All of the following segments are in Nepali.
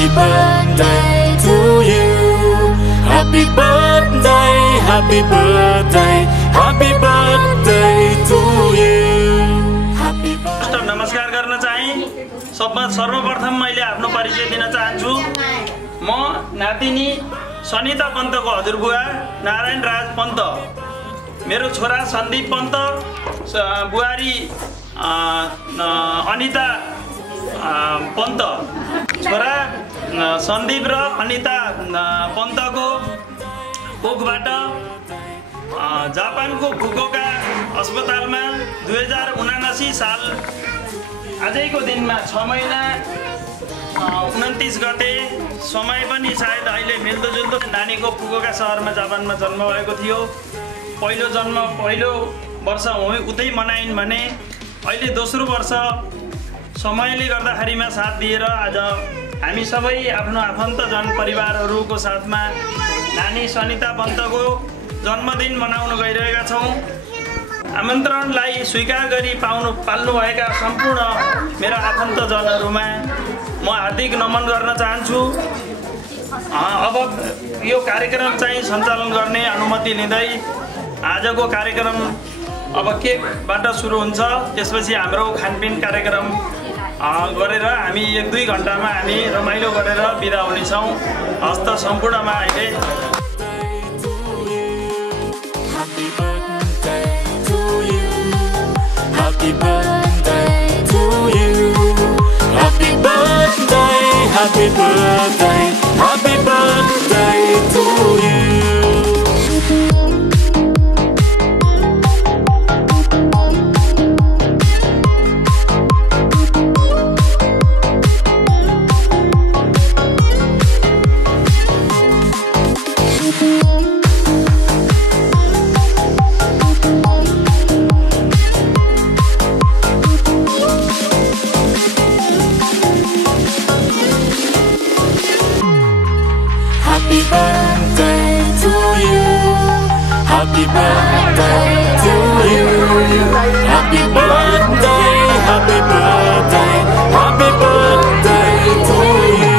Happy birthday to you. Happy birthday, happy birthday, happy birthday to you. Happy birthday. नमस्कार गर्न चाहे सर्वप्रथम मैले आफ्नो परिचय दिन चाहन्छु। म नातिनी सनिता पन्तको हजुरबुवा नारायण राज पन्त, मेरो छोरा सन्दीप पन्त, बुहारी अनिता पन्त, छोरा सन्दीप र अनिता पन्तको कोखबाट जापानको फुकुओका अस्पतालमा 2079 साल आजैको दिनमा 6 महिना 29 गते, समय पनि सायद अहिले मिल्दोजुल्दो, नानीको फुकुओका सहरमा जापानमा जन्म भएको थियो। पहिलो वर्ष उतै मनाइन् भने अहिले दोस्रो वर्ष समयले गर्दाखेरिमा साथ दिएर आज हामी सबै आफ्नो आफन्तजन परिवारहरूको साथमा नानी सनिता पन्तको जन्मदिन मनाउन गइरहेका छौँ। आमन्त्रणलाई स्वीकार गरी पाल्नुभएका सम्पूर्ण मेरा आफन्तजनहरूमा म हार्दिक नमन गर्न चाहन्छु। अब यो कार्यक्रम चाहिँ सञ्चालन गर्ने अनुमति लिँदै आजको कार्यक्रम अब केकबाट सुरु हुन्छ, त्यसपछि हाम्रो खानपिन कार्यक्रम गरेर हामी 1-2 घण्टामा हामी रमाइलो गरेर बिदा हुनेछौँ। हस्त सम्पूर्णमा अहिले Happy birthday to you. Happy birthday, happy birthday, happy birthday to you. Happy birthday to you. Happy birthday to you. Happy birthday, happy birthday, happy birthday to you.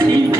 Money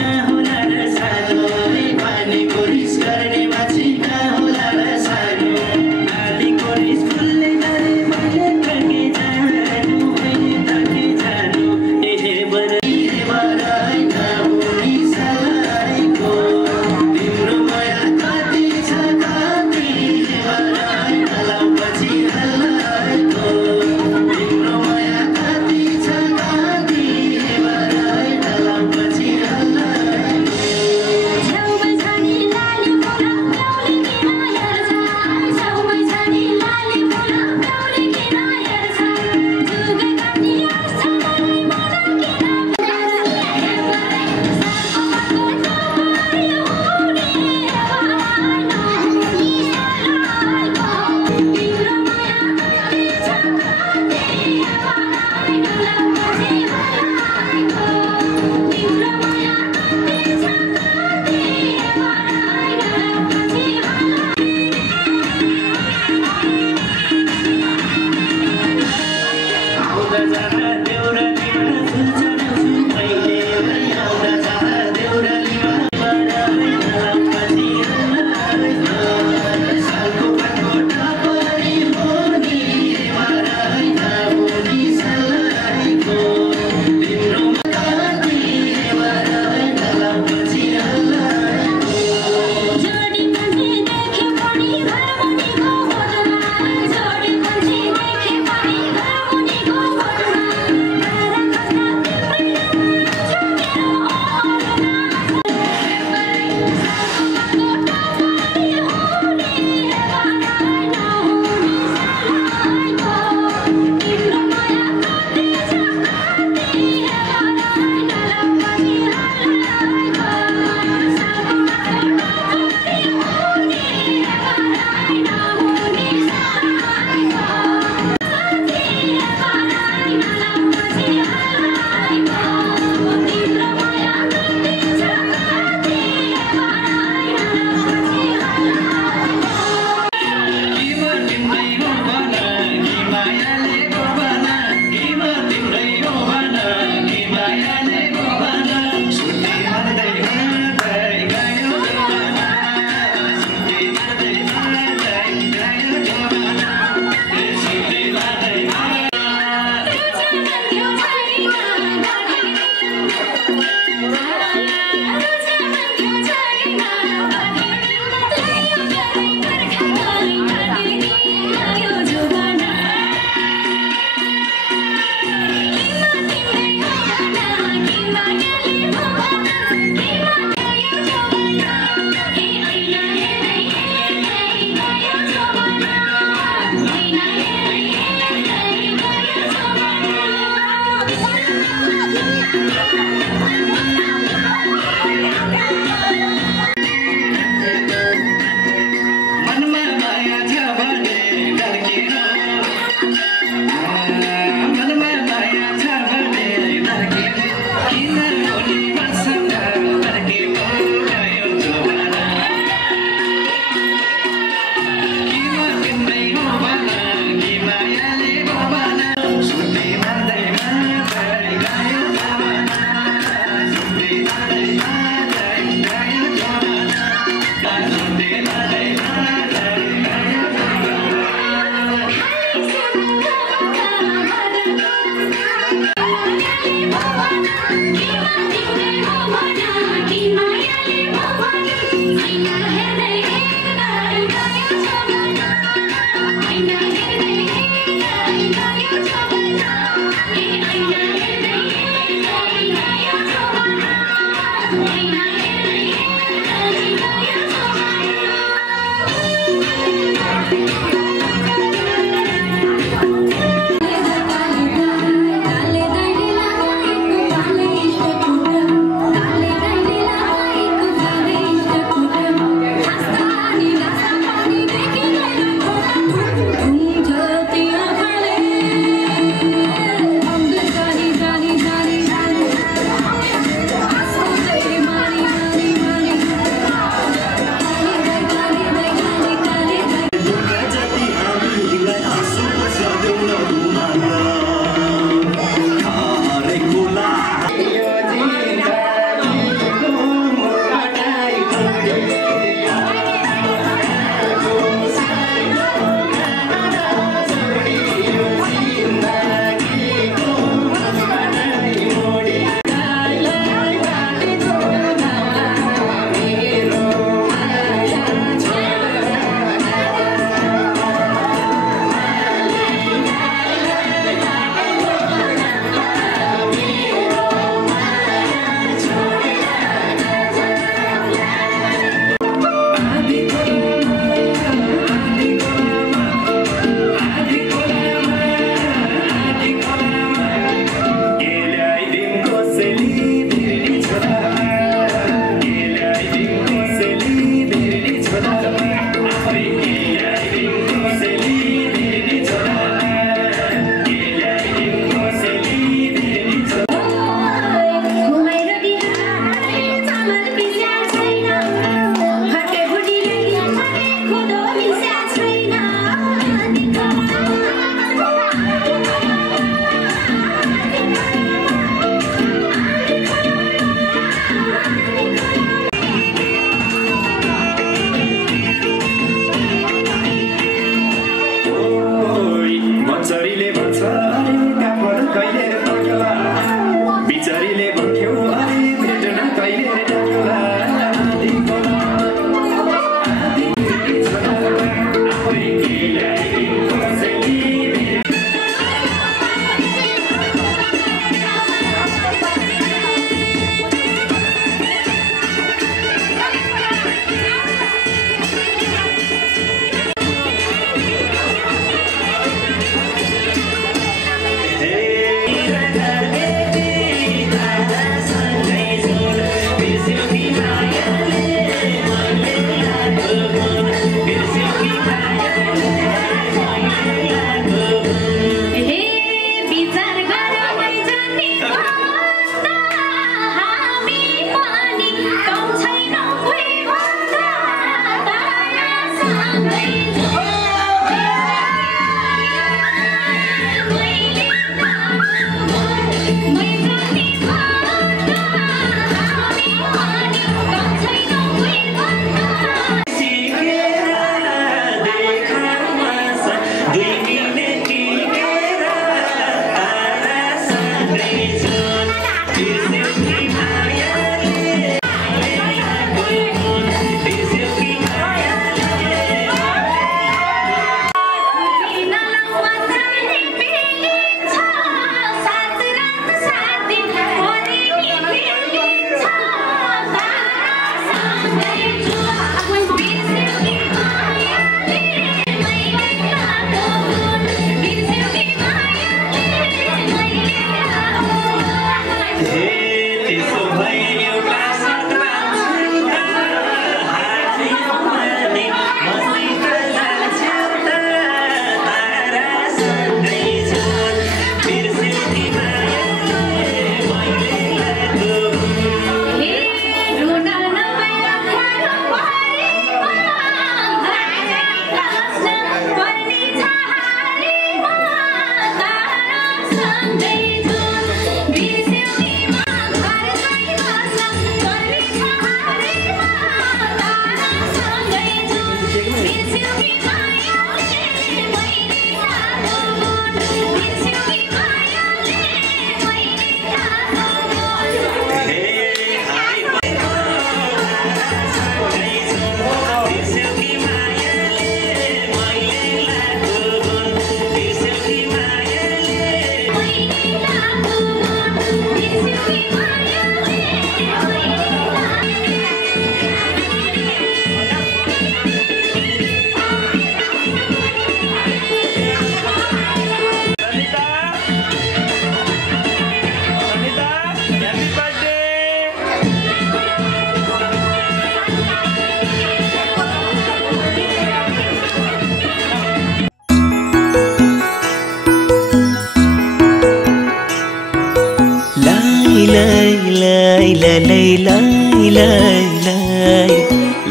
लाई लाई लाई लाई लाई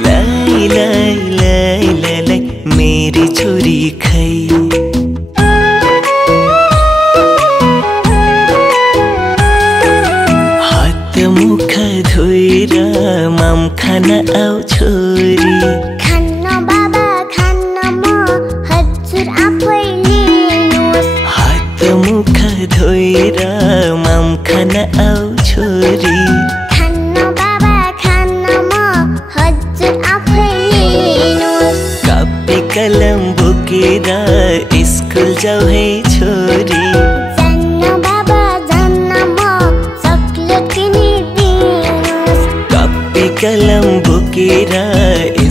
लाई लाई लाई लाई लाई मेरी छोरी खै मुख धोएर माम खान आऊ छोरी खान्न बाबा खान्न म हजुर आफै लिनुहोस् हात मुख धोएर माम खान आऊ छोरी खान्न बाबा खान्न म हजुर आफै लिनुहोस् कापी कलम बोकेर स्कुल जाऊ है छोरी जान्न बाबा जान्न म चकलेट किनिदिनुहोस् कापी कलम बोकेर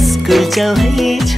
स्कुल जाऊ है छोरी